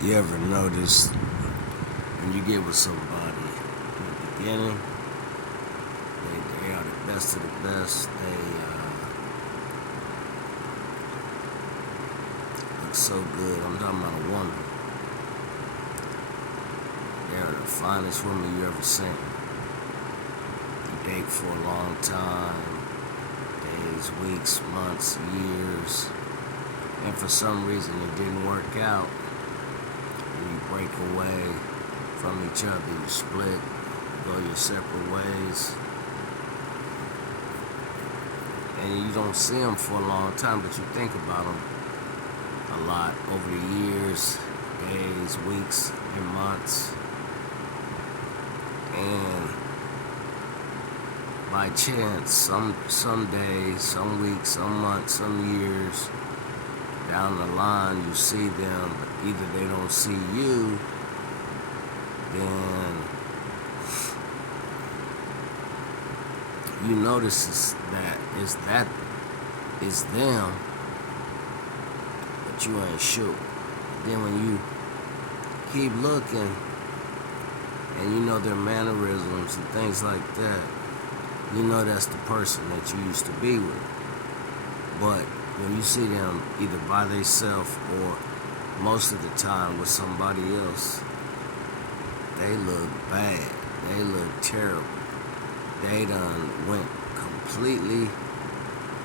You ever notice when you get with somebody in the beginning, they are the best of the best. They look so good. I'm talking about a woman. They are the finest woman you ever seen. You date for a long time, days, weeks, months, years, and for some reason it didn't work out. You break away from each other, you split, go your separate ways, and you don't see them for a long time, but you think about them a lot over the years, days, weeks, and months, and by chance, some days, some weeks, some months, some years down the line, you see them, but either they don't see you, then you notice that it's them, but you ain't sure. Then when you keep looking and you know their mannerisms and things like that, you know that's the person that you used to be with. But when you see them either by themselves or most of the time with somebody else, they look bad. They look terrible. They done went completely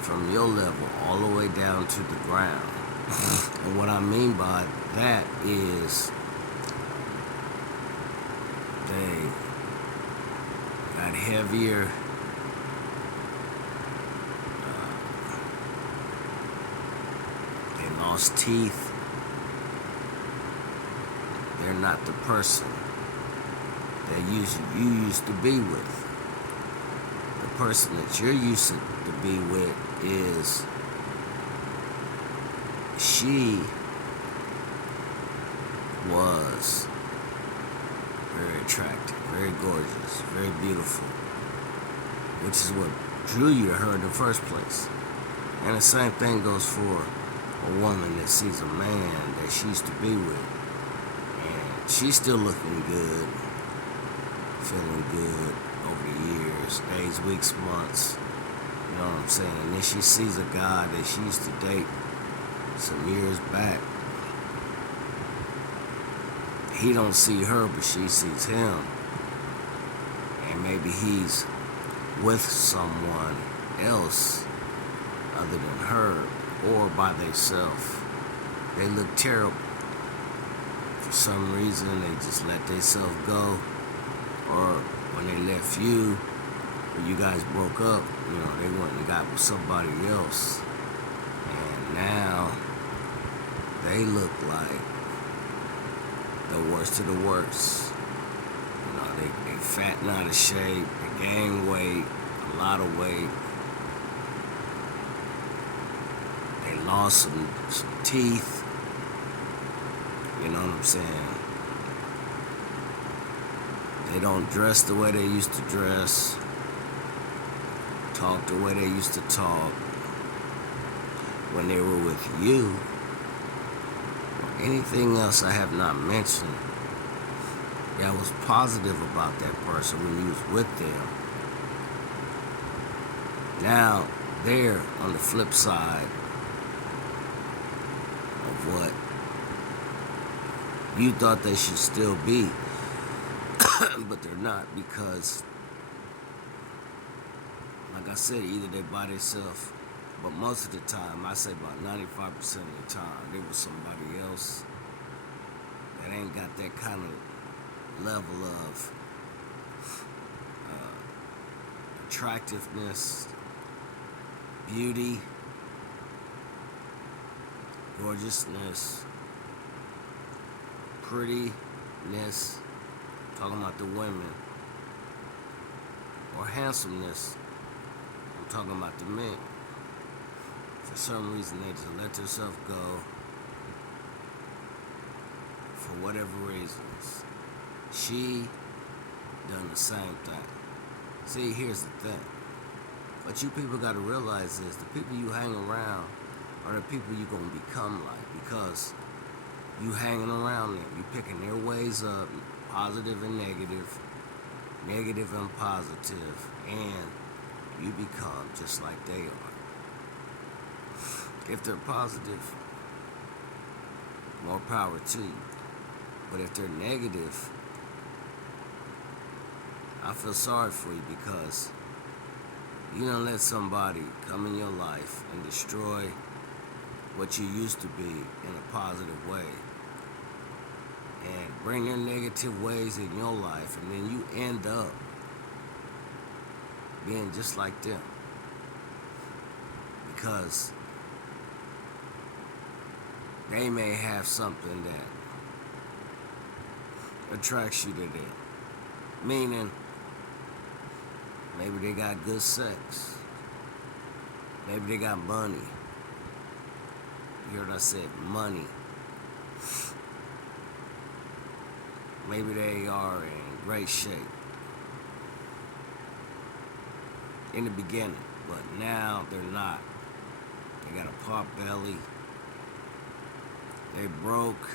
from your level all the way down to the ground. And what I mean by that is they got heavier. They lost teeth. They're not the person that you used to be with. The person that you're used to be with is she was very attractive, very gorgeous, very beautiful, which is what drew you to her in the first place. And the same thing goes for a woman that sees a man that she used to be with, and she's still looking good, feeling good over the years, days, weeks, months, you know what I'm saying? And then she sees a guy that she used to date some years back. He don't see her, but she sees him, and maybe he's with someone else other than her, or by themselves. They look terrible. For some reason, they just let themselves go, or when they left you, when you guys broke up, you know, they went and got with somebody else, and now they look like the worst of the worst. You know, they fat and out of shape, they gain weight, a lot of weight. They lost some teeth. You know what I'm saying? They don't dress the way they used to dress, talk the way they used to talk when they were with you. Anything else I have not mentioned that was positive about that person when you was with them. Now they're on the flip side of what you thought they should still be, but they're not, because like I said, either they by themselves, but most of the time, I say about 95% of the time, they with somebody else that ain't got that kind of level of attractiveness, beauty, gorgeousness, prettiness, talking about the women, or handsomeness, I'm talking about the men. For some reason, they just let themselves go for whatever reasons. She done the same thing. See, here's the thing. What you people got to realize is the people you hang around are the people you're going to become like, because You hanging around them. You picking their ways up, positive and negative and positive, and you become just like they are. If they're positive, more power to you. But if they're negative, I feel sorry for you because you don't let somebody come in your life and destroy what you used to be in a positive way and bring their negative ways in your life, and then you end up being just like them because they may have something that attracts you to them. Meaning, maybe they got good sex. Maybe they got money. You heard I said money. Maybe they are in great shape in the beginning, but now they're not. They got a pot belly. They broke.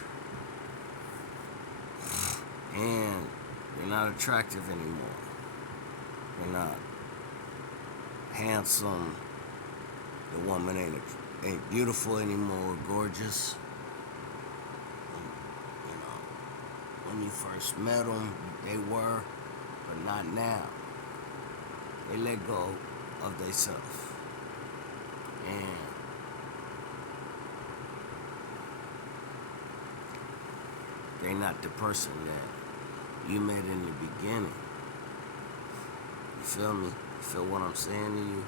And they're not attractive anymore. They're not handsome. The woman ain't beautiful anymore, gorgeous. You know, when you first met them, they were, but not now. They let go of themselves. And they're not the person that you met in the beginning. You feel me? You feel what I'm saying to you?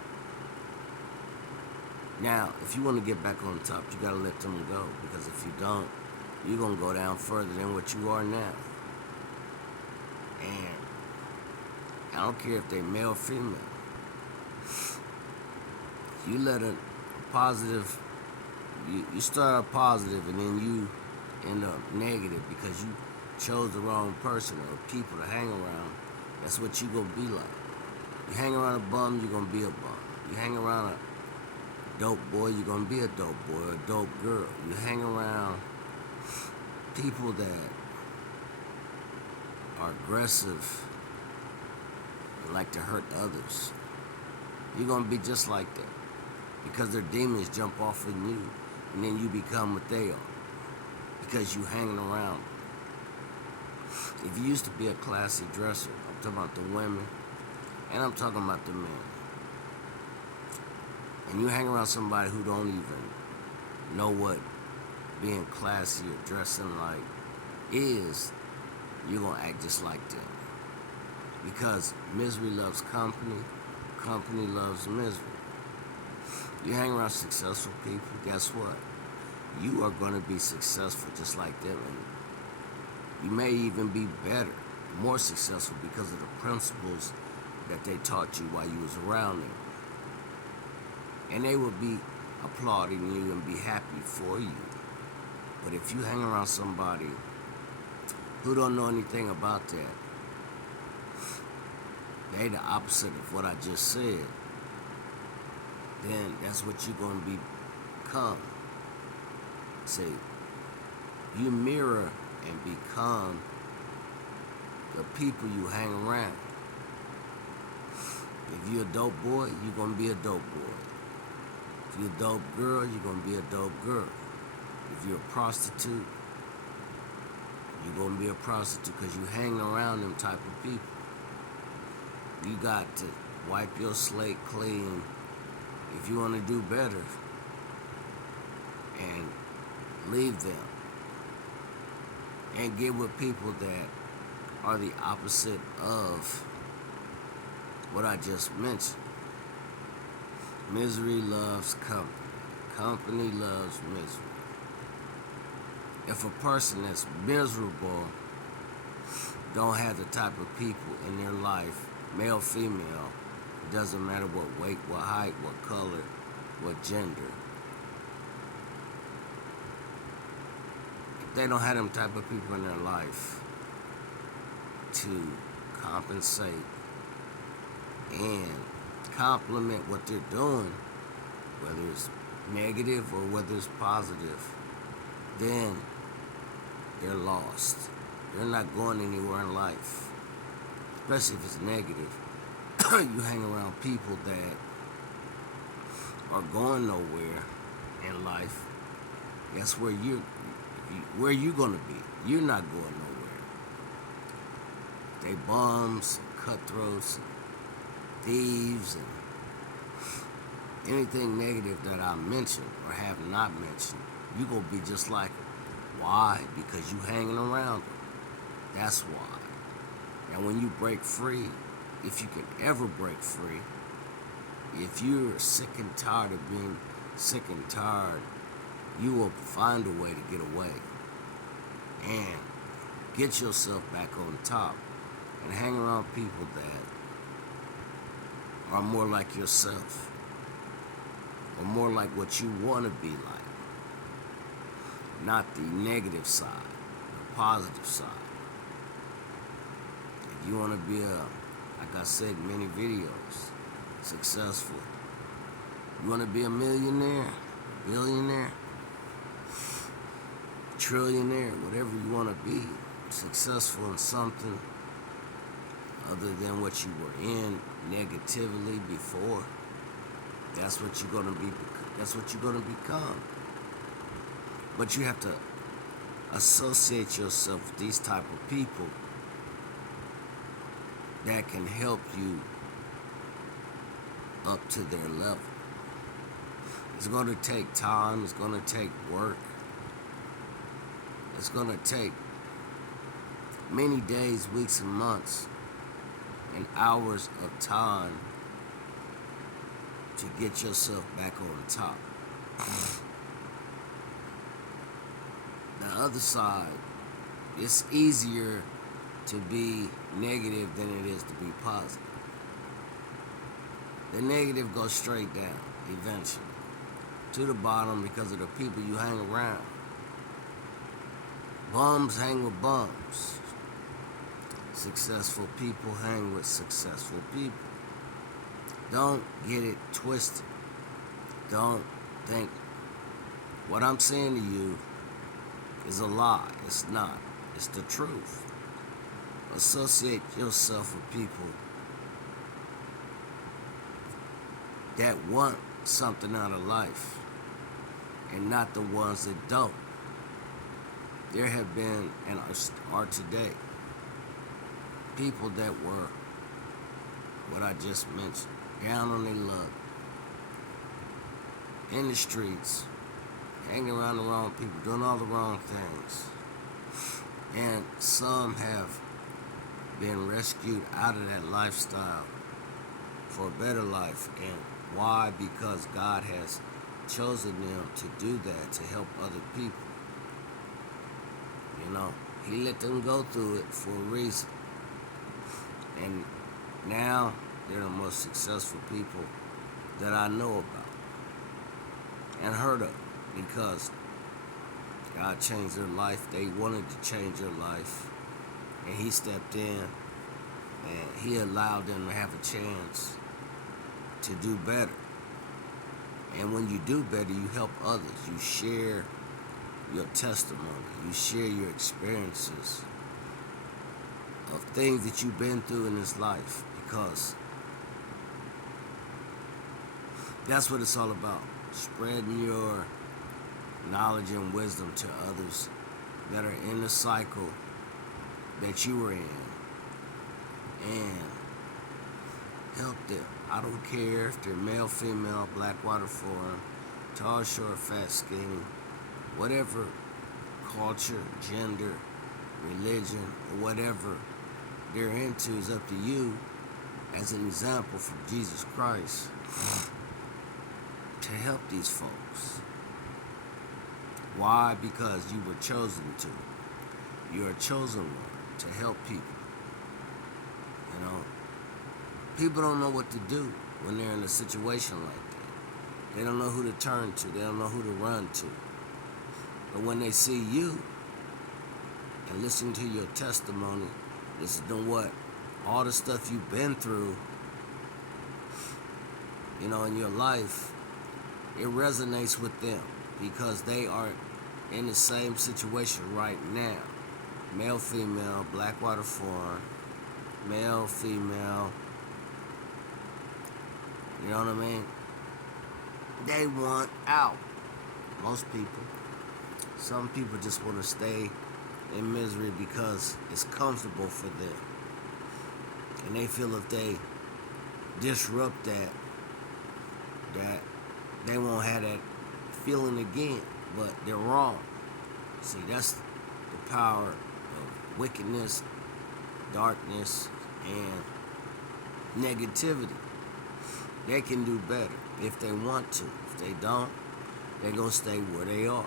Now, if you want to get back on top, you gotta let them go. Because if you don't, you're gonna go down further than what you are now. And I don't care if they male or female. You let a positive, you start out positive and then you end up negative because you chose the wrong person or people to hang around. That's what you gonna be like. You hang around a bum, you're gonna be a bum. You hang around a dope boy, you're gonna be a dope boy or a dope girl. You hang around people that are aggressive and like to hurt others. You're gonna be just like that because their demons jump off in you and then you become what they are because you hanging around. If you used to be a classy dresser, I'm talking about the women and I'm talking about the men, and you hang around somebody who don't even know what being classy or dressing like is, you're gonna act just like them. Because misery loves company, company loves misery. You hang around successful people, guess what? You are gonna be successful just like them, and you may even be better, more successful because of the principles that they taught you while you was around them. And they will be applauding you and be happy for you. But if you hang around somebody who don't know anything about that, they the opposite of what I just said, then that's what you're going to become. See, you mirror and become the people you hang around. If you're a dope boy, you're going to be a dope boy. If you're a dope girl, you're going to be a dope girl. If you're a prostitute, you're going to be a prostitute because you hang around them type of people. You got to wipe your slate clean if you want to do better and leave them and get with people that are the opposite of what I just mentioned. Misery loves company. Company loves misery. If a person that's miserable don't have the type of people in their life, male, female, it doesn't matter what weight, what height, what color, what gender. If they don't have them type of people in their life to compensate and compliment what they're doing, whether it's negative or whether it's positive, then they're lost. They're not going anywhere in life, especially if it's negative. You hang around people that are going nowhere in life. That's where you gonna be. You're not going nowhere. They bums, cutthroats, thieves, and anything negative that I mentioned or have not mentioned, you gonna be just like them. Why? Because you hanging around them. That's why. And when you break free, if you can ever break free, if you're sick and tired of being sick and tired, you will find a way to get away and get yourself back on top and hang around people that are more like yourself or more like what you want to be like, not the negative side, the positive side. If you want to be like I said in many videos, successful, you want to be a millionaire, billionaire, trillionaire, whatever you want to be, successful in something other than what you were in negatively before, that's what you're gonna be. That's what you're gonna become. But you have to associate yourself with these type of people that can help you up to their level. It's gonna take time. It's gonna take work. It's gonna take many days, weeks, and months, and hours of time to get yourself back on top. The other side, it's easier to be negative than it is to be positive. The negative goes straight down eventually to the bottom because of the people you hang around. Bums hang with bums. Successful people hang with successful people. Don't get it twisted. Don't think what I'm saying to you is a lie. It's not. It's the truth. Associate yourself with people that want something out of life and not the ones that don't. There have been and are today people that were what I just mentioned, down on their luck, in the streets, hanging around the wrong people, doing all the wrong things. And some have been rescued out of that lifestyle for a better life. And why? Because God has chosen them to do that, to help other people. You know, He let them go through it for a reason. And now they're the most successful people that I know about and heard of, because God changed their life. They wanted to change their life, and He stepped in and He allowed them to have a chance to do better. And when you do better, you help others. You share your testimony. You share your experiences of things that you've been through in this life, because that's what it's all about. Spreading your knowledge and wisdom to others that are in the cycle that you were in, and help them. I don't care if they're male, female, black, white, or foreign, tall, short, fat, skinny, whatever culture, gender, religion, or whatever they're into is up to you as an example from Jesus Christ to help these folks. Why? Because you were chosen to. You're a chosen one to help people. You know, people don't know what to do when they're in a situation like that. They don't know who to turn to. They don't know who to run to. But when they see you and listen to your testimony, listen to what all the stuff you've been through, you know, in your life, it resonates with them because they are in the same situation right now. Male, female, Blackwater Forum, male, female, you know what I mean? They want out. Most people. Some people just want to stay in misery because it's comfortable for them. And they feel if they disrupt that they won't have that feeling again. But they're wrong. See, that's the power of wickedness, darkness, and negativity. They can do better if they want to. If they don't, they're going to stay where they are.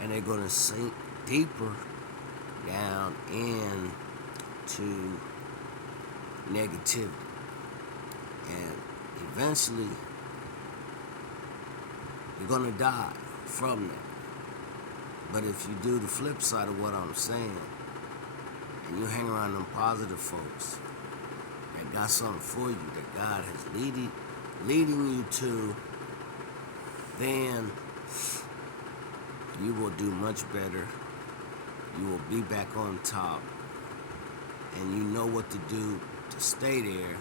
And they're going to sink deeper down into negativity. And eventually, you're going to die from that. But if you do the flip side of what I'm saying, and you hang around them positive folks that got something for you, that God has leading you to, then you will do much better. You will be back on top, and you know what to do to stay there,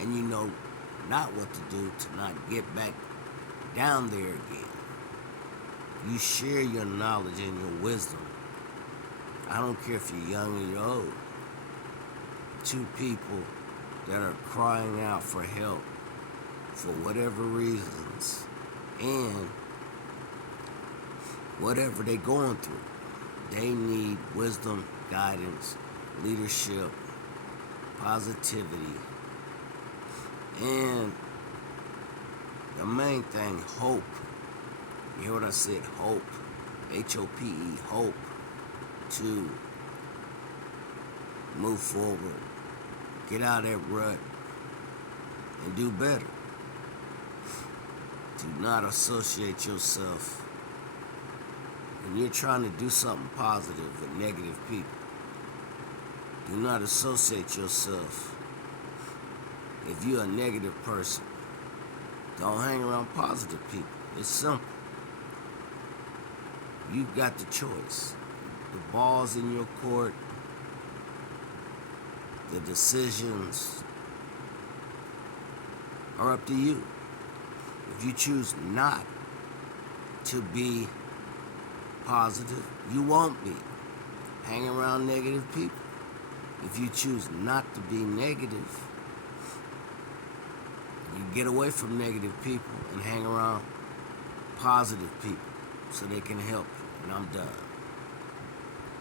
and you know not what to do to not get back down there again. You share your knowledge and your wisdom. I don't care if you're young or you're old. Two people that are crying out for help for whatever reasons and whatever they're going through. They need wisdom, guidance, leadership, positivity, and the main thing, hope. You hear what I said? Hope. H-O-P-E, hope to move forward, get out of that rut, and do better. Do not associate yourself when you're trying to do something positive with negative people. Do not associate yourself. If you're a negative person, don't hang around positive people. It's simple. You've got the choice. The ball's in your court. The decisions are up to you. If you choose not to be positive, you won't be. Hang around negative people. If you choose not to be negative, you get away from negative people and hang around positive people so they can help you. And I'm done.